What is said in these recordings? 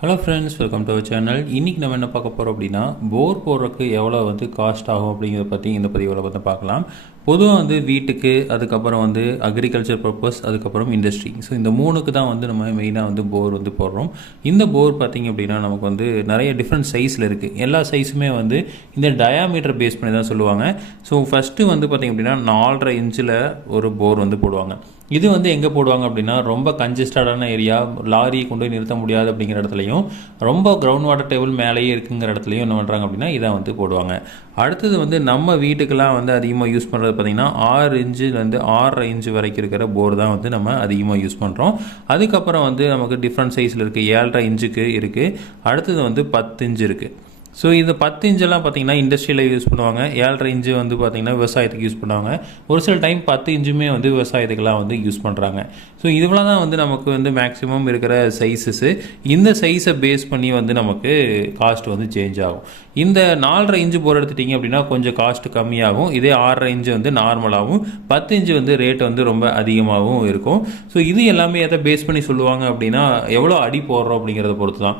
Hello friends welcome to our channel இன்றைக்கி நம்ம என்ன பார்க்க போகிறோம் அப்படின்னா போர் போடுறதுக்கு எவ்வளோ வந்து காஸ்ட் ஆகும் அப்படிங்கிறத பற்றி இந்த பதிவில் வந்து பார்க்கலாம். பொதுவாக வந்து வீட்டுக்கு அதுக்கப்புறம் வந்து அக்ரிகல்ச்சர் பர்பஸ் அதுக்கப்புறம் இண்டஸ்ட்ரி ஸோ இந்த மூணுக்கு தான் வந்து நம்ம மெயினாக வந்து போர் வந்து போடுறோம். இந்த போர் பார்த்திங்க அப்படின்னா நமக்கு வந்து நிறைய டிஃப்ரெண்ட் சைஸில் இருக்குது எல்லா சைஸுமே வந்து இந்த டயாமீட்டர் பேஸ் பண்ணி தான் சொல்லுவாங்க. ஸோ ஃபஸ்ட்டு வந்து பார்த்திங்க அப்படின்னா நாலரை இன்ச்சில் ஒரு போர் வந்து போடுவாங்க. இது வந்து எங்கே போடுவாங்க அப்படின்னா ரொம்ப கன்ஜஸ்டடான ஏரியா லாரி கொண்டு போய் நிறுத்த முடியாது அப்படிங்கிற இடத்துலையும் ரொம்ப கிரவுண்ட் வாட்டர் டேபிள் மேலேயே இருக்குங்கிற இடத்துலையும் என்ன பண்ணுறாங்க அப்படின்னா இதை வந்து போடுவாங்க. அடுத்தது வந்து நம்ம வீட்டுக்கெல்லாம் வந்து அதிகமாக யூஸ் பண்ணுறது பார்த்திங்கன்னா ஆறு இன்ச்சுலேருந்து ஆறரை இன்ச்சு வரைக்கும் இருக்கிற போர் தான் வந்து நம்ம அதிகமாக யூஸ் பண்ணுறோம் அதுக்கப்புறம் வந்து நமக்கு டிஃப்ரெண்ட் சைஸில் இருக்குது ஏழரை இன்ச்சுக்கு இருக்குது அடுத்தது வந்து பத்து இன்ச்சு இருக்குது ஸோ இந்த பத்து இன்ச்செல்லாம் பார்த்தீங்கன்னா இண்டஸ்ட்ரியில் யூஸ் பண்ணுவாங்க. ஏழரை இன்ச்சு வந்து பார்த்தீங்கன்னா விவசாயத்துக்கு யூஸ் பண்ணுவாங்க. ஒரு சில டைம் பத்து இன்ச்சுமே வந்து விவசாயத்துக்கெல்லாம் வந்து யூஸ் பண்ணுறாங்க ஸோ இவ்வளோ தான் வந்து நமக்கு வந்து மேக்ஸிமம் இருக்கிற சைஸஸ்ஸு இந்த சைஸை பேஸ் பண்ணி வந்து நமக்கு காஸ்ட் வந்து சேஞ்ச் ஆகும். இந்த நாலரை இன்ச்சு போர் எடுத்துட்டிங்க அப்படின்னா கொஞ்சம் காஸ்ட் கம்மியாகும். இதே ஆறரை இன்ச்சு வந்து நார்மலாகவும் பத்து இன்ச்சு வந்து ரேட் வந்து ரொம்ப அதிகமாகவும் இருக்கும். ஸோ இது எல்லாமே எதை பேஸ் பண்ணி சொல்லுவாங்க அப்படின்னா எவ்வளோ அடி போடுறோம் அப்படிங்கிறத பொறுத்து தான்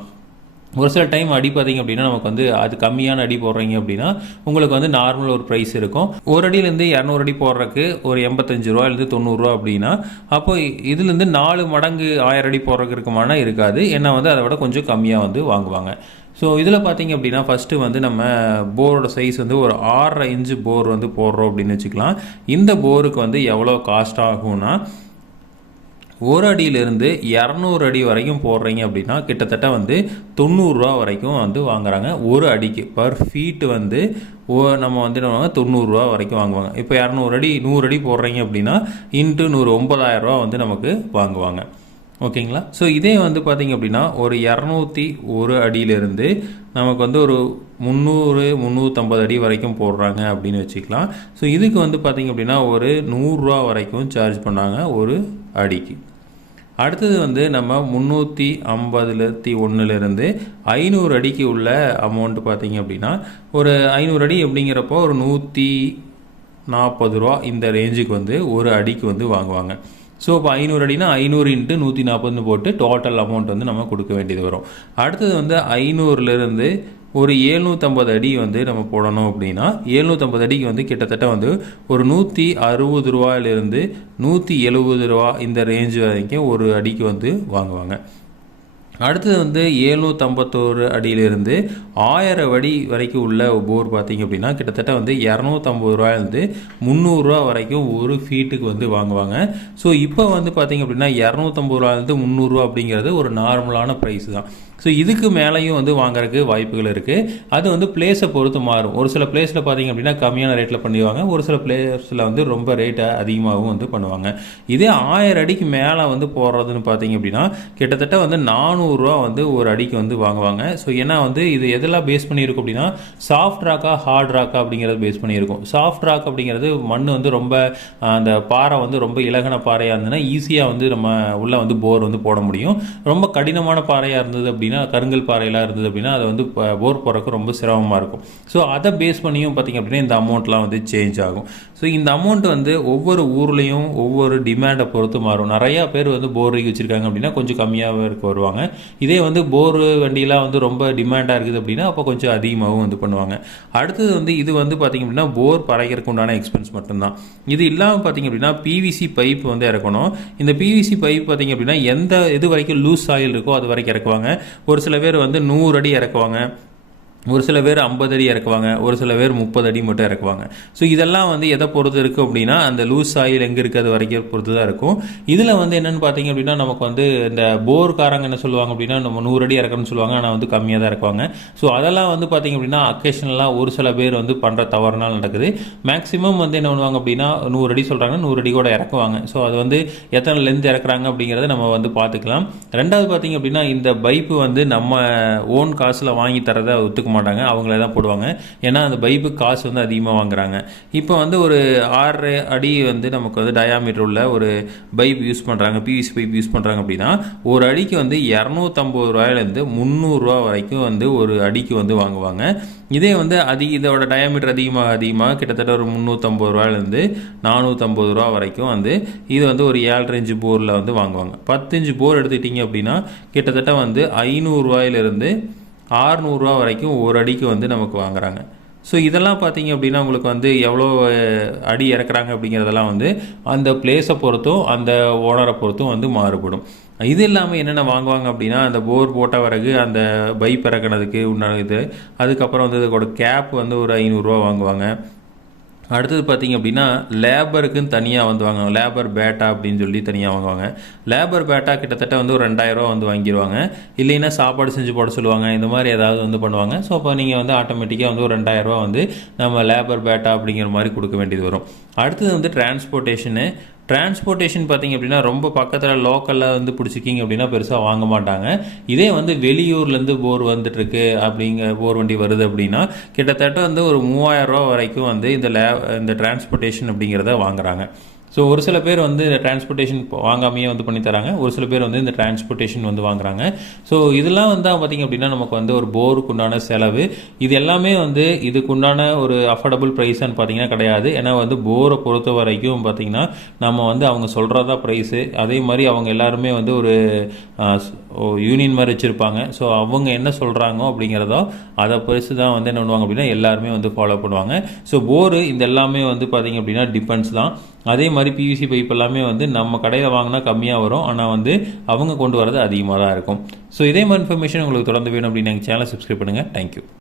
ஒரு சில டைம் அடி பார்த்தீங்க அப்படின்னா நமக்கு வந்து அது கம்மியான அடி போடுறீங்க அப்படின்னா உங்களுக்கு வந்து நார்மல் ஒரு ப்ரைஸ் இருக்கும். ஒரு அடியிலேருந்து இரநூறு அடி போடுறதுக்கு ஒரு எண்பத்தஞ்சு ரூபாயிலேருந்து தொண்ணூறுரூவா அப்படின்னா அப்போ இதுலேருந்து நாலு மடங்கு ஆயிரம் அடி போடுறதுக்கு இருக்குமானா இருக்காது. ஏன்னா வந்து அதை விட கொஞ்சம் கம்மியாக வந்து வாங்குவாங்க. ஸோ இதில் பார்த்தீங்க அப்படின்னா ஃபஸ்ட்டு வந்து நம்ம போரோட சைஸ் வந்து ஒரு ஆறரை இன்ச்சு போர் வந்து போடுறோம் அப்படின்னு வச்சுக்கலாம். இந்த போருக்கு வந்து எவ்வளோ காஸ்ட் ஆகும்னா ஒரு அடியிலிருந்து இரநூறு அடி வரைக்கும் போடுறீங்க அப்படின்னா கிட்டத்தட்ட வந்து தொண்ணூறுரூவா வரைக்கும் வந்து வாங்குறாங்க. ஒரு அடிக்கு பர் ஃபீட்டு வந்து ஓ நம்ம வந்து என்ன தொண்ணூறுரூவா வரைக்கும் வாங்குவாங்க. இப்போ இரநூறு அடி நூறு அடி போடுறீங்க அப்படின்னா இன்ட்டு நூறு ஒம்பதாயிரரூவா வந்து நமக்கு வாங்குவாங்க. ஓகேங்களா? ஸோ இதே வந்து பார்த்திங்க அப்படின்னா ஒரு இரநூத்தி ஒரு அடியிலிருந்து நமக்கு வந்து ஒரு முந்நூறு முந்நூற்றம்பது அடி வரைக்கும் போடுறாங்க அப்படின்னு வச்சுக்கலாம். ஸோ இதுக்கு வந்து பார்த்திங்க அப்படின்னா ஒரு நூறுரூவா வரைக்கும் சார்ஜ் பண்ணாங்க ஒரு அடிக்கு. அடுத்தது வந்து நம்ம முந்நூற்றி ஐம்பதுலத்தி ஒன்றுலேருந்து ஐநூறு அடிக்கு உள்ள அமௌண்ட் பார்த்திங்க அப்படின்னா ஒரு ஐநூறு அடி அப்படிங்கிறப்போ ஒரு நூற்றி நாற்பது ரூபா இந்த ரேஞ்சுக்கு வந்து ஒரு அடிக்கு வந்து வாங்குவாங்க. ஸோ இப்போ ஐநூறு அடினா ஐநூறு இன்ட்டு நூற்றி நாற்பதுன்னு போட்டு டோட்டல் அமௌண்ட் வந்து நம்ம கொடுக்க வேண்டியது வரும். அடுத்தது வந்து ஐநூறுலேருந்து ஒரு ஏழ்நூற்றம்பது அடி வந்து நம்ம போடணும் அப்படின்னா ஏழ்நூற்றம்பது அடிக்கு வந்து கிட்டத்தட்ட வந்து ஒரு நூற்றி அறுபது ரூபாயிலிருந்து நூற்றி எழுபது ரூபா இந்த ரேஞ்ச் வரைக்கும் ஒரு அடிக்கு வந்து வாங்குவாங்க. அடுத்தது வந்து ஏழ்நூற்றம்பத்தோரு அடியிலிருந்து ஆயிரம் அடி வரைக்கும் உள்ள போர் பார்த்திங்க அப்படின்னா கிட்டத்தட்ட வந்து இரநூத்தம்பது ரூபாயிலேருந்து முந்நூறுரூவா வரைக்கும் ஒரு ஃபீட்டுக்கு வந்து வாங்குவாங்க. ஸோ இப்போ வந்து பார்த்திங்க அப்படின்னா இரநூத்தம்பது ரூபாயிலிருந்து முந்நூறுரூவா அப்படிங்கிறது ஒரு நார்மலான ப்ரைஸ் தான். ஸோ இதுக்கு மேலேயும் வந்து வாங்குறதுக்கு வாய்ப்புகள் இருக்குது அது வந்து பிளேஸை பொறுத்து மாறும். ஒரு சில பிளேஸில் பார்த்தீங்க அப்படின்னா கம்மியான ரேட்டில் பண்ணிடுவாங்க. ஒரு சில பிளேஸில் வந்து ரொம்ப ரேட்டை அதிகமாகவும் வந்து பண்ணுவாங்க. இதே ஆயிரம் அடிக்கு மேலே வந்து போடுறதுன்னு பார்த்தீங்க அப்படின்னா கிட்டத்தட்ட வந்து நானூறுரூவா வந்து ஒரு அடிக்கு வந்து வாங்குவாங்க. ஸோ ஏன்னா வந்து இது எதெல்லாம் பேஸ் பண்ணியிருக்கும் அப்படின்னா சாஃப்ட் ராக்கா ஹார்ட் ராக்கா அப்படிங்கிறத பேஸ் பண்ணியிருக்கும். சாஃப்ட் ராக் அப்படிங்கிறது மண் வந்து ரொம்ப அந்த பாறை வந்து ரொம்ப இலகன பாறையாக இருந்ததுன்னா ஈஸியாக வந்து நம்ம உள்ளே வந்து போர் வந்து போட முடியும். ரொம்ப கடினமான பாறையாக இருந்தது அப்படி அப்படின்னா கருங்கல் பாறையெல்லாம் இருந்தது அப்படின்னா அதை வந்து போர் போகிறக்கு ரொம்ப சிரமமாக இருக்கும். ஸோ அதை பேஸ் பண்ணியும் பார்த்திங்க அப்படின்னா இந்த அமௌண்ட்லாம் வந்து சேஞ்ச் ஆகும். ஸோ இந்த அமௌண்ட் வந்து ஒவ்வொரு ஊர்லேயும் ஒவ்வொரு டிமாண்டை பொறுத்து மாறும். நிறையா பேர் வந்து போர் வச்சுருக்காங்க அப்படின்னா கொஞ்சம் கம்மியாக இருக்க வருவாங்க. இதே வந்து போர் வண்டியெலாம் வந்து ரொம்ப டிமாண்டாக இருக்குது அப்படின்னா அப்போ கொஞ்சம் அதிகமாகவும் வந்து பண்ணுவாங்க. அடுத்தது வந்து இது வந்து பார்த்திங்க அப்படின்னா போர் பறைக்கிறதுக்கு உண்டான எக்ஸ்பென்ஸ் மட்டும்தான். இது இல்லாமல் பார்த்திங்க அப்படின்னா பிவிசி பைப் வந்து இறக்கணும். இந்த பிவிசி பைப் பார்த்திங்க அப்படின்னா எந்த இது வரைக்கும் லூஸ் ஆயில் இருக்கோ அது வரைக்கும் இறக்குவாங்க. ஒரு சில பேர் வந்து நூறு அடி இறக்குவாங்க. ஒரு சில பேர் ஐம்பது அடி இறக்குவாங்க ஒரு சில பேர் முப்பது அடி மட்டும் இறக்குவாங்க. ஸோ இதெல்லாம் வந்து எதை பொறுத்து இருக்குது அப்படின்னா அந்த லூஸ் ஆயில் எங்கே இருக்குது அது வரைக்கும் பொறுத்து தான் இருக்கும். இதில் வந்து என்னென்னு பார்த்தீங்க அப்படின்னா நமக்கு வந்து இந்த போர்காரங்க என்ன சொல்லுவாங்க அப்படின்னா நம்ம நூறு அடி இறக்கணும்னு சொல்லுவாங்க ஆனால் வந்து கம்மியாக தான் இறக்குவாங்க. ஸோ அதெல்லாம் வந்து பார்த்திங்க அப்படின்னா அக்கேஷனலாக ஒரு சில பேர் வந்து பண்ணுற தவறுனால் நடக்குது. மேக்ஸிமம் வந்து என்ன பண்ணுவாங்க அப்படின்னா நூறு அடி சொல்கிறாங்கன்னா நூறு அடி கூட இறக்குவாங்க. ஸோ அது வந்து எத்தனை லென்த் இறக்குறாங்க அப்படிங்கிறத நம்ம வந்து பார்த்துக்கலாம். ரெண்டாவது பார்த்திங்க அப்படின்னா இந்த பைப்பு வந்து நம்ம ஓன் காசில் வாங்கி தரதை ஒத்துக்க எடுத்துக்க மாட்டாங்க அவங்களே தான் போடுவாங்க. ஏன்னா அந்த பைப்பு காசு வந்து அதிகமாக வாங்குறாங்க. இப்போ வந்து ஒரு ஆறு அடி வந்து நமக்கு வந்து டயாமீட்டர் உள்ள ஒரு பைப் யூஸ் பண்ணுறாங்க பிவிசி பைப் யூஸ் பண்ணுறாங்க அப்படின்னா ஒரு அடிக்கு வந்து இரநூத்தம்பது ரூபாயிலேருந்து முந்நூறுரூவா வரைக்கும் வந்து ஒரு அடிக்கு வந்து வாங்குவாங்க. இதே வந்து அதிக இதோட டயாமீட்டர் அதிகமாக அதிகமாக கிட்டத்தட்ட ஒரு முந்நூற்றம்பது ரூபாயிலேருந்து நானூற்றம்பது ரூபா வரைக்கும் வந்து இது வந்து ஒரு ஏழரை இன்ச்சு போரில் வந்து வாங்குவாங்க. பத்து இன்ச்சு போர் எடுத்துக்கிட்டிங்க அப்படின்னா கிட்டத்தட்ட வந்து ஐநூறுரூவாயிலிருந்து ஆறுநூறுவா வரைக்கும் ஒரு அடிக்கு வந்து நமக்கு வாங்குறாங்க. ஸோ இதெல்லாம் பார்த்தீங்க அப்படின்னா உங்களுக்கு வந்து எவ்வளோ அடி இறக்குறாங்க அப்படிங்கிறதெல்லாம் வந்து அந்த பிளேஸை பொறுத்தும் அந்த ஓனரை பொறுத்தும் வந்து மாறுபடும். இது இல்லாமல் என்னென்ன வாங்குவாங்க அப்படின்னா அந்த போர் போட்ட பிறகு அந்த பைப் இறக்குனதுக்கு உண்டான இது அதுக்கப்புறம் வந்து இதோட கேப் வந்து ஒரு ஐநூறுரூவா வாங்குவாங்க. அடுத்தது பார்த்தீங்க அப்படின்னா லேபருக்குன்னு தனியாக வந்து வாங்குவாங்க. லேபர் பேட்டா அப்படின்னு சொல்லி தனியாக வாங்குவாங்க. லேபர் பேட்டா கிட்டத்தட்ட வந்து ஒரு ரெண்டாயிரரூவா வந்து வாங்கிடுவாங்க இல்லைன்னா சாப்பாடு செஞ்சு போட சொல்லுவாங்க. இந்த மாதிரி ஏதாவது வந்து பண்ணுவாங்க. ஸோ அப்போ நீங்கள் வந்து ஆட்டோமேட்டிக்காக வந்து ஒரு ரெண்டாயிரரூவா வந்து நம்ம லேபர் பேட்டா அப்படிங்கிற மாதிரி கொடுக்க வேண்டியது வரும். அடுத்தது வந்து டிரான்ஸ்போர்ட்டேஷனு டிரான்ஸ்போர்ட்டேஷன் பார்த்தீங்க அப்படின்னா ரொம்ப பக்கத்தில் லோக்கலில் வந்து பிடிச்சிக்கிங்க அப்படின்னா பெருசாக வாங்க மாட்டாங்க. இதே வந்து வெளியூர்லேருந்து போர் வந்துட்டுருக்கு அப்படிங்கிற போர் வண்டி வருது அப்படின்னா கிட்டத்தட்ட வந்து ஒரு மூவாயிரம் ரூபா வரைக்கும் வந்து இந்த லே இந்த டிரான்ஸ்போர்ட்டேஷன் அப்படிங்கிறத வாங்குறாங்க. ஸோ ஒரு சில பேர் வந்து இந்த டிரான்ஸ்போர்ட்டேஷன் வாங்காமையே வந்து பண்ணி தராங்க. ஒரு சில பேர் வந்து இந்த டிரான்ஸ்போர்ட்டேஷன் வந்து வாங்குறாங்க. ஸோ இதெல்லாம் வந்து பார்த்திங்க அப்படின்னா நமக்கு வந்து ஒரு போருக்கு உண்டான செலவு. இது எல்லாமே வந்து இதுக்குண்டான ஒரு அஃபோர்டபுள் ப்ரைஸ்ன்னு பார்த்தீங்கன்னா கிடையாது. ஏன்னா வந்து போரை பொறுத்த வரைக்கும் பார்த்தீங்கன்னா நம்ம வந்து அவங்க சொல்கிறதா ப்ரைஸு அதே மாதிரி அவங்க எல்லாருமே வந்து ஒரு யூனியன் மாதிரி வச்சுருப்பாங்க. ஸோ அவங்க என்ன சொல்கிறாங்க அப்படிங்கிறதோ அதை பொறுத்து தான் வந்து என்ன பண்ணுவாங்க அப்படின்னா எல்லாருமே வந்து ஃபாலோ பண்ணுவாங்க. ஸோ போரு இந்த எல்லாமே வந்து பார்த்திங்க அப்படின்னா டிபெண்ட்ஸ் தான். அதே மாதிரி பிவிசி பைப் எல்லாமே வந்து நம்ம கடையில் வாங்கினா கம்மியாக வரும். ஆனால் வந்து அவங்க கொண்டு வரது அதிகமாக தான் இருக்கும். ஸோ இதே மாதிரி இன்ஃபர்மேஷன் உங்களுக்கு தொடர்ந்து வேணும் அப்படின்னு எங்கள் சேனலை சப்ஸ்கிரைப் பண்ணுங்கள் தேங்க்யூ